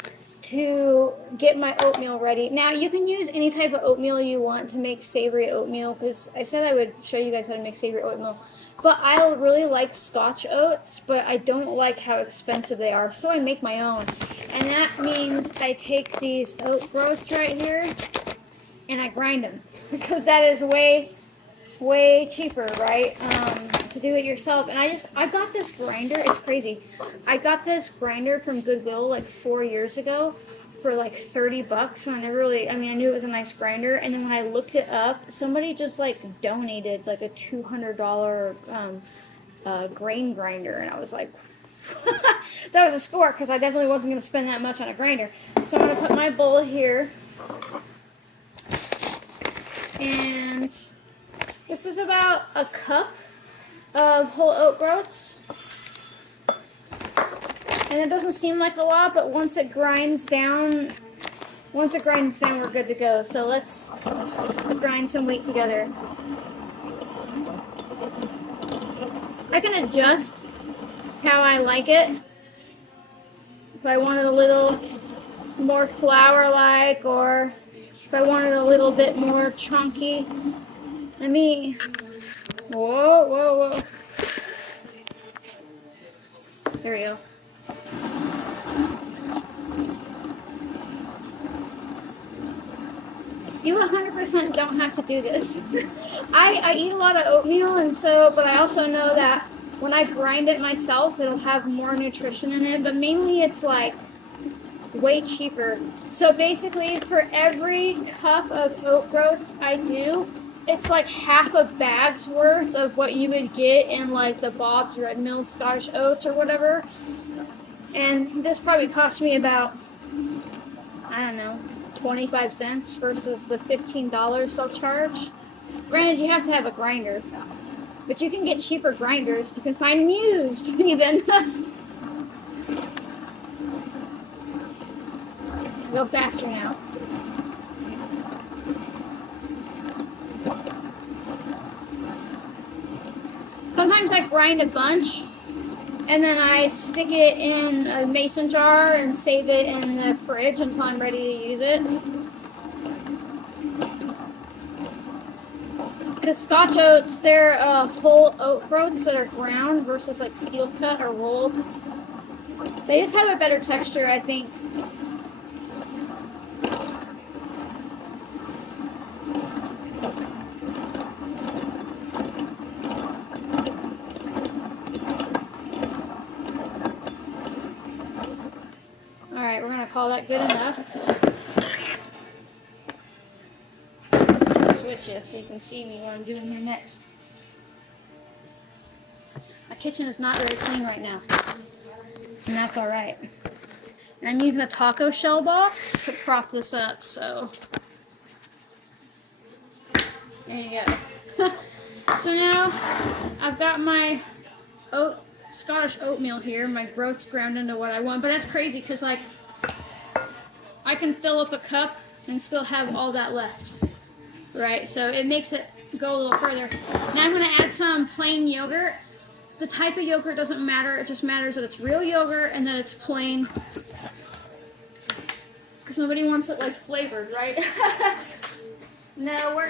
to get my oatmeal ready. Now, you can use any type of oatmeal you want to make savory oatmeal, because I said I would show you guys how to make savory oatmeal. But I really like Scotch oats, but I don't like how expensive they are, so I make my own. And that means I take these oat groats right here, and I grind them, because that is way cheaper, right, to do it yourself. And I got this grinder, it's crazy. I got this grinder from Goodwill like 4 years ago for like $30, and I knew it was a nice grinder. And then when I looked it up, somebody just like donated like a $200 grain grinder, and I was like, that was a score, because I definitely wasn't going to spend that much on a grinder. So I'm going to put my bowl here, and this is about a cup of whole oat groats. And it doesn't seem like a lot, but once it grinds down, we're good to go. So let's grind some wheat together. I can adjust how I like it. If I want it a little more flour-like, or if I want it a little bit more chunky. Whoa. There we go. You 100% don't have to do this. I eat a lot of oatmeal, but I also know that when I grind it myself, it'll have more nutrition in it, but mainly it's like way cheaper. So basically, for every cup of oat groats I do, it's like half a bag's worth of what you would get in like the Bob's Red Mill Scotch oats or whatever. And this probably cost me about, I don't know, 25 cents versus the $15 they'll charge. Granted, you have to have a grinder, but you can get cheaper grinders. You can find them used, even. Go faster now. Sometimes I grind a bunch, and then I stick it in a mason jar and save it in the fridge until I'm ready to use it. Because Scotch oats, they're whole oat groats that are ground versus like steel cut or rolled. They just have a better texture, I think. Alright, we're going to call that good enough. Switch it so you can see me what I'm doing here next. My kitchen is not very clean right now, and that's alright. And I'm using a taco shell box to prop this up, so there you go. So now I've got my Scottish oatmeal here. My groats ground into what I want, but that's crazy because like I can fill up a cup and still have all that left, right? So it makes it go a little further. Now I'm going to add some plain yogurt. The type of yogurt doesn't matter. It just matters that it's real yogurt and that it's plain, because nobody wants it like flavored, right? No, we're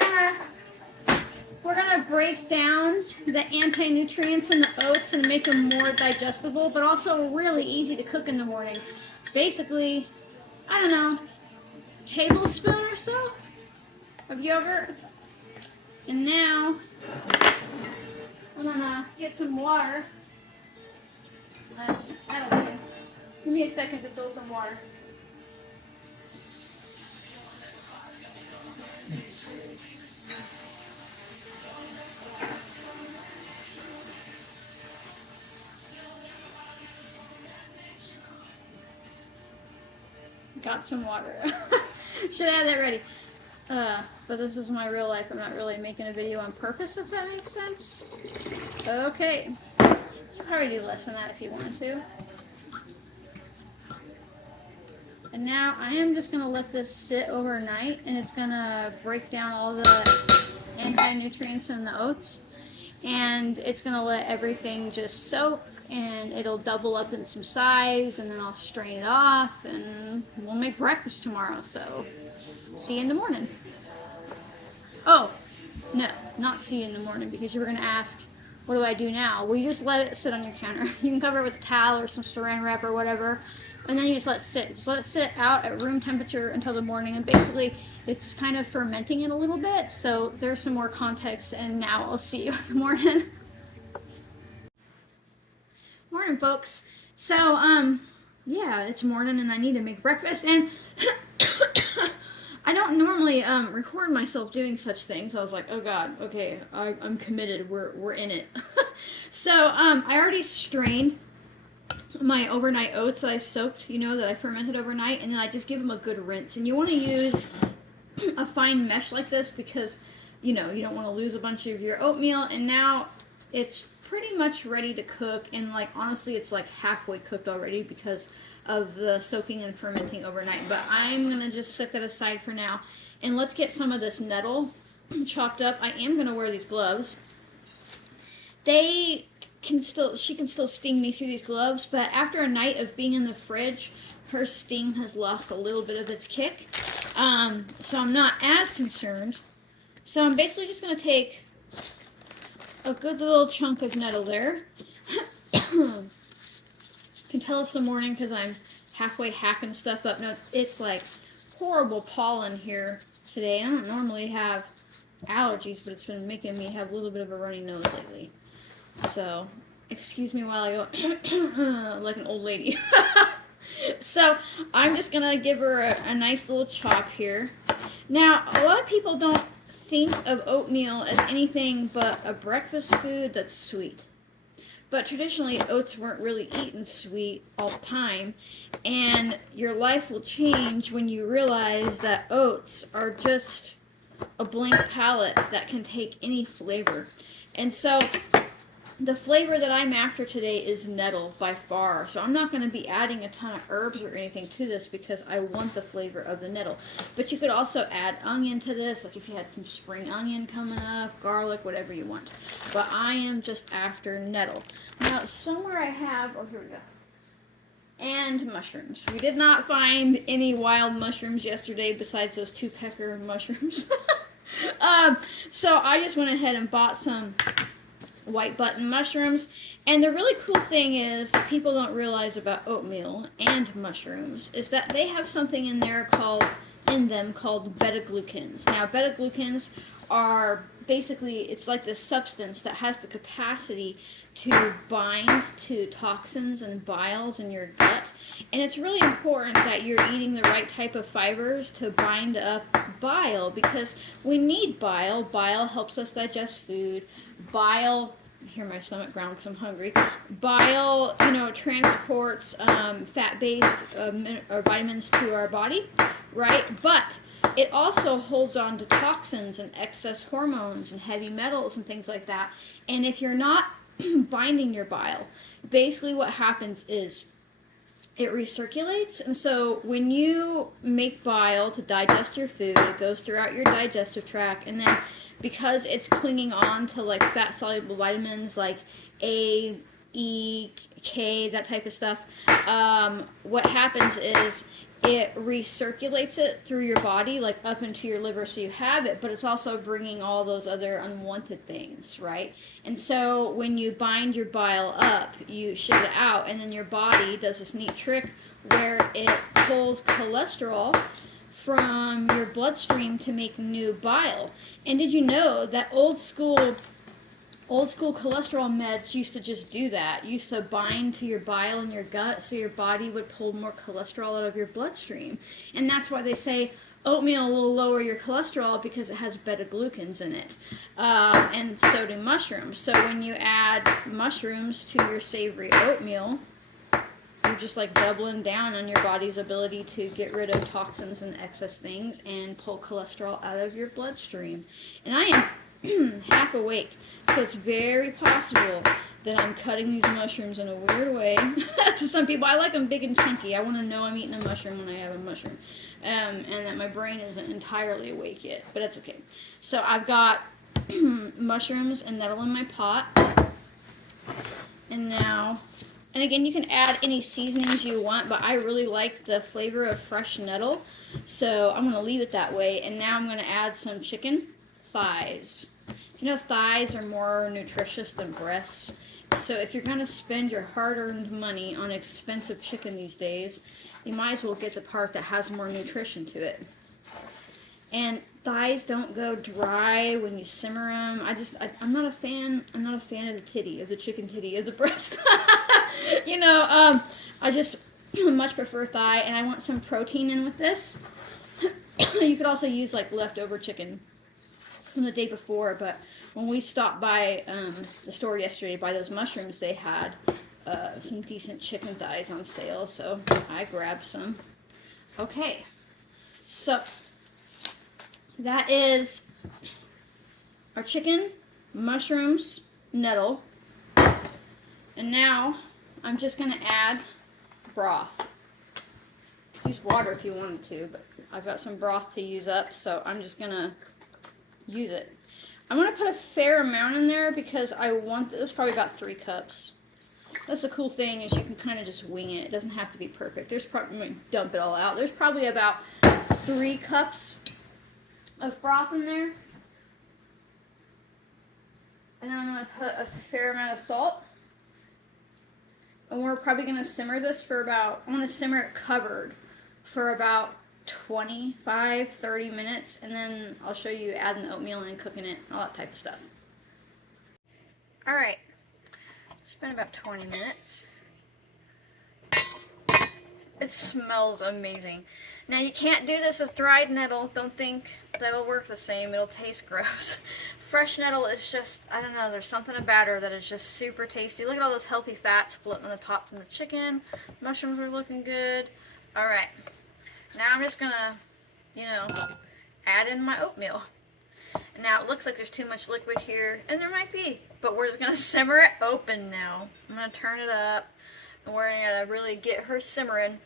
gonna break down the anti-nutrients in the oats and make them more digestible, but also really easy to cook in the morning. Basically, I don't know, tablespoon or so of yogurt. And now I'm gonna get some water. That'll do. Give me a second to fill some water. got some water. Should have had that ready. But this is my real life. I'm not really making a video on purpose, if that makes sense. Okay. You probably do less than that if you wanted to. And now I am just going to let this sit overnight, and it's going to break down all the anti-nutrients in the oats. And it's going to let everything just soak, and it'll double up in some size, and then I'll strain it off, and we'll make breakfast tomorrow. So, see you in the morning. Oh, no, not see you in the morning, because you were going to ask, what do I do now? Well, you just let it sit on your counter. You can cover it with a towel or some saran wrap or whatever, and then you just let it sit. Just let it sit out at room temperature until the morning, and basically it's kind of fermenting it a little bit, so there's some more context, and now I'll see you in the morning. Morning, folks. So, yeah, it's morning and I need to make breakfast, and I don't normally record myself doing such things. I was like, oh god, okay, I'm committed. We're in it. So I already strained my overnight oats that I soaked, that I fermented overnight, and then I just give them a good rinse. And you want to use a fine mesh like this because you don't want to lose a bunch of your oatmeal. And now it's pretty much ready to cook, and honestly it's halfway cooked already because of the soaking and fermenting overnight. But I'm gonna just set that aside for now, and let's get some of this nettle chopped up. I am gonna wear these gloves. She can still sting me through these gloves, but after a night of being in the fridge, her sting has lost a little bit of its kick, so I'm not as concerned. So I'm basically just gonna take a good little chunk of nettle there. Can tell it's the morning because I'm halfway hacking stuff up. Now, it's horrible pollen here today. I don't normally have allergies, but it's been making me have a little bit of a runny nose lately. So, excuse me while I go like an old lady. So, I'm just going to give her a nice little chop here. Now, a lot of people don't think of oatmeal as anything but a breakfast food that's sweet. But traditionally, oats weren't really eaten sweet all the time, and your life will change when you realize that oats are just a blank palette that can take any flavor. And so, the flavor that I'm after today is nettle by far. So I'm not going to be adding a ton of herbs or anything to this because I want the flavor of the nettle. But you could also add onion to this, like if you had some spring onion coming up, garlic, whatever you want. But I am just after nettle. Now, somewhere I have, oh, here we go. And mushrooms. We did not find any wild mushrooms yesterday besides those 2 pecker mushrooms. So I just went ahead and bought some white button mushrooms. And the really cool thing is that people don't realize about oatmeal and mushrooms is that they have something in them called beta-glucans. Now, beta-glucans are basically, it's like this substance that has the capacity to bind to toxins and biles in your gut. And it's really important that you're eating the right type of fibers to bind up bile, because we need bile. Bile helps us digest food. Bile, I hear my stomach growl because I'm hungry. Bile, transports fat-based vitamins to our body, right? But it also holds on to toxins and excess hormones and heavy metals and things like that. And if you're not binding your bile, basically what happens is it recirculates. And so when you make bile to digest your food, it goes throughout your digestive tract, and then because it's clinging on to fat soluble vitamins like A, E, K, that type of stuff, what happens is it recirculates it through your body, up into your liver, so you have it, but it's also bringing all those other unwanted things, right? And so when you bind your bile up, you shit it out, and then your body does this neat trick where it pulls cholesterol from your bloodstream to make new bile. And did you know that old school cholesterol meds used to just do that? Used to bind to your bile in your gut so your body would pull more cholesterol out of your bloodstream. And that's why they say oatmeal will lower your cholesterol, because it has beta-glucans in it. And so do mushrooms. So when you add mushrooms to your savory oatmeal, you're just like doubling down on your body's ability to get rid of toxins and excess things and pull cholesterol out of your bloodstream. And I am half awake, so it's very possible that I'm cutting these mushrooms in a weird way. To some people, I like them big and chunky. I want to know I'm eating a mushroom when I have a mushroom. And that my brain isn't entirely awake yet, but that's okay. So I've got mushrooms and nettle in my pot. And now, and again, you can add any seasonings you want, but I really like the flavor of fresh nettle, so I'm going to leave it that way. And now I'm going to add some chicken thighs. You know, thighs are more nutritious than breasts. So if you're going to spend your hard-earned money on expensive chicken these days, you might as well get the part that has more nutrition to it. And thighs don't go dry when you simmer them. I'm not a fan. I'm not a fan of the titty, of the chicken titty, of the breast. You know, I just much prefer thigh, and I want some protein in with this. You could also use like leftover chicken from the day before, but when we stopped by the store yesterday to buy those mushrooms, they had some decent chicken thighs on sale, so I grabbed some. Okay, so that is our chicken, mushrooms, nettle, and now I'm just going to add broth. Use water if you wanted to, but I've got some broth to use up, so I'm just going to use it. I'm going to put a fair amount in there because I want this, probably about 3 cups. That's the cool thing, is you can kind of just wing it. It doesn't have to be perfect. There's probably, I'm going to dump it all out. There's probably about 3 cups of broth in there. And then I'm going to put a fair amount of salt. And we're probably going to simmer this for about, I'm going to simmer it covered for about 25-30 minutes, and then I'll show you adding the oatmeal and cooking it, all that type of stuff. Alright, it's been about 20 minutes. It smells amazing. Now you can't do this with dried nettle. Don't think that'll work the same. It'll taste gross. Fresh nettle is just, I don't know, there's something about her that is just super tasty. Look at all those healthy fats floating on the top from the chicken. Mushrooms are looking good. Alright. Now I'm just gonna, you know, add in my oatmeal. And now it looks like there's too much liquid here, and there might be, but we're just gonna simmer it open now. I'm gonna turn it up, and we're gonna really get her simmering.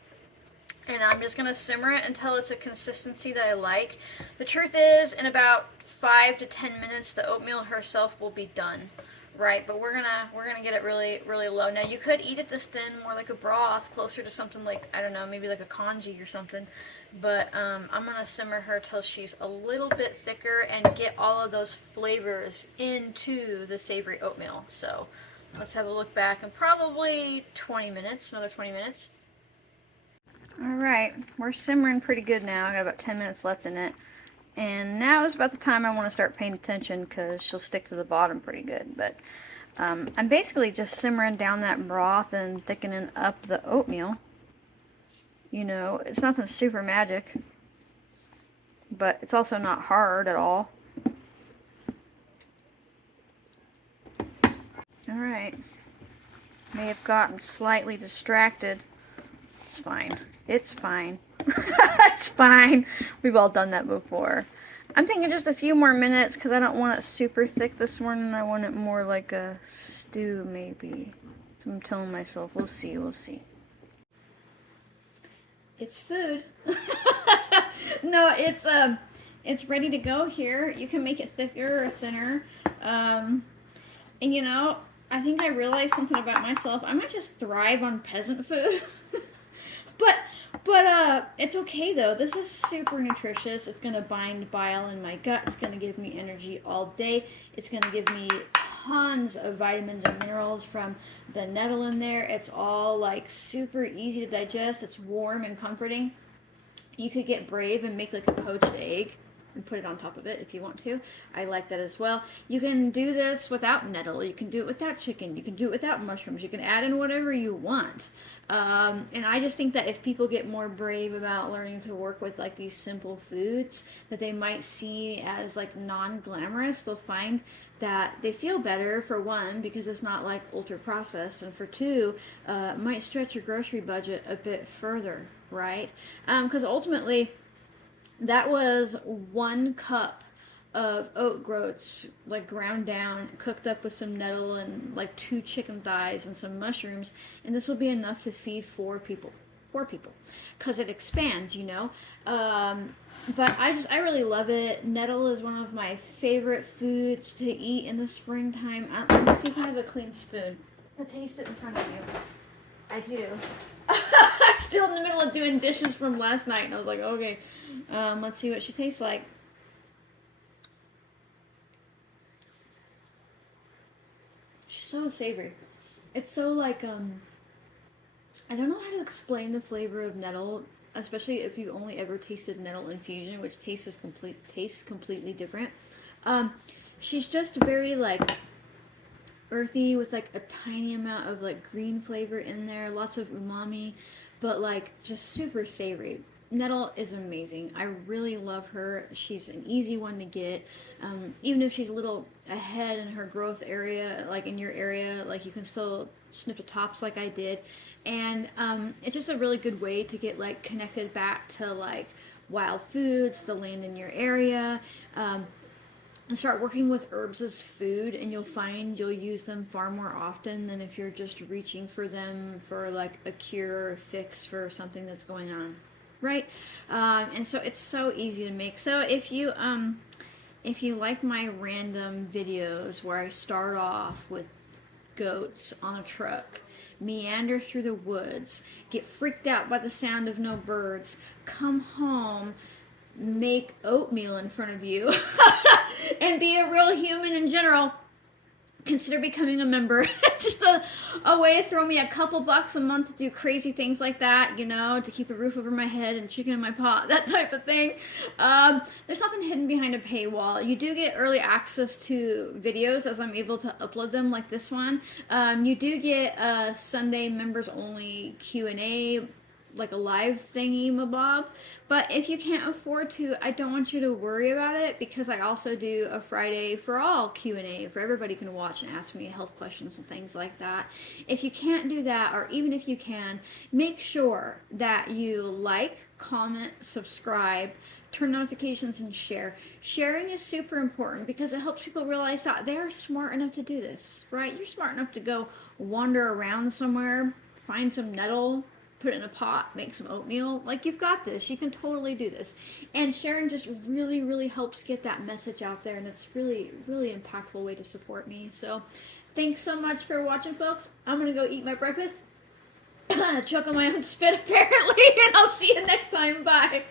And I'm just gonna simmer it until it's a consistency that I like. The truth is, in about 5 to 10 minutes, the oatmeal herself will be done. Right, but we're gonna get it really, really low. Now you could eat it this thin, more like a broth, closer to something like, I don't know, maybe like a congee or something. But I'm gonna simmer her till she's a little bit thicker and get all of those flavors into the savory oatmeal. So let's have a look back in probably 20 minutes, another 20 minutes. All right, we're simmering pretty good now. I got about 10 minutes left in it. And now is about the time I want to start paying attention, because she'll stick to the bottom pretty good. But I'm basically just simmering down that broth and thickening up the oatmeal. You know, it's nothing super magic, but it's also not hard at all. Alright. May have gotten slightly distracted. It's fine. It's fine. It's fine. We've all done that before. I'm thinking just a few more minutes because I don't want it super thick this morning. I want it more like a stew, maybe. So I'm telling myself, we'll see, we'll see. It's food. No, it's ready to go here. You can make it thicker or thinner. And you know, I think I realized something about myself. I might just thrive on peasant food. But it's okay though. This is super nutritious. It's gonna bind bile in my gut. It's gonna give me energy all day. It's gonna give me tons of vitamins and minerals from the nettle in there. It's all like super easy to digest. It's warm and comforting. You could get brave and make like a poached egg. and put it on top of it if you want to. I like that as well. You can do this without nettle. You can do it without chicken. You can do it without mushrooms. You can add in whatever you want. And I just think that if people get more brave about learning to work with like these simple foods that they might see as like non-glamorous, they'll find that they feel better, for one, because it's not like ultra processed, and for two, might stretch your grocery budget a bit further, right? Because ultimately, that was 1 cup of oat groats, like ground down, cooked up with some nettle and like 2 chicken thighs and some mushrooms, and this will be enough to feed 4 people. 4 people, because it expands, you know. But I really love it. Nettle is one of my favorite foods to eat in the springtime. Let me see if I have a clean spoon to taste it in front of you. I do. I'm still in the middle of doing dishes from last night, and I was like, okay, let's see what she tastes like. She's so savory. It's so like, I don't know how to explain the flavor of nettle, especially if you've only ever tasted nettle infusion, which tastes completely different. She's just very like earthy with like a tiny amount of like green flavor in there, lots of umami, but like just super savory. Nettle is amazing. I really love her. She's an easy one to get. Even if she's a little ahead in her growth area, like in your area, like you can still snip the tops like I did. And it's just a really good way to get like connected back to like wild foods, the land in your area. And start working with herbs as food, and you'll find you'll use them far more often than if you're just reaching for them for like a cure or a fix for something that's going on, right? And so it's so easy to make. So if you like my random videos where I start off with goats on a truck, meander through the woods, get freaked out by the sound of no birds, come home, make oatmeal in front of you, and be a real human in general, consider becoming a member. It's just a way to throw me a couple bucks a month to do crazy things like that, you know, to keep a roof over my head and chicken in my pot, that type of thing. There's nothing hidden behind a paywall. You do get early access to videos as I'm able to upload them, like this one. You do get a Sunday members only Q&A, like a live thingy mabob. But if you can't afford to, I don't want you to worry about it, because I also do a Friday for all Q&A for everybody can watch and ask me health questions and things like that. If you can't do that, or even if you can, make sure that you like, comment, subscribe, turn notifications, and share. Sharing is super important because it helps people realize that they are smart enough to do this, right? You're smart enough to go wander around somewhere, find some nettle, put it in a pot, make some oatmeal. Like, you've got this. You can totally do this. And sharing just really, really helps get that message out there, and it's really, really impactful way to support me. So thanks so much for watching, folks. I'm gonna go eat my breakfast, choke on my own spit apparently, and I'll see you next time. Bye.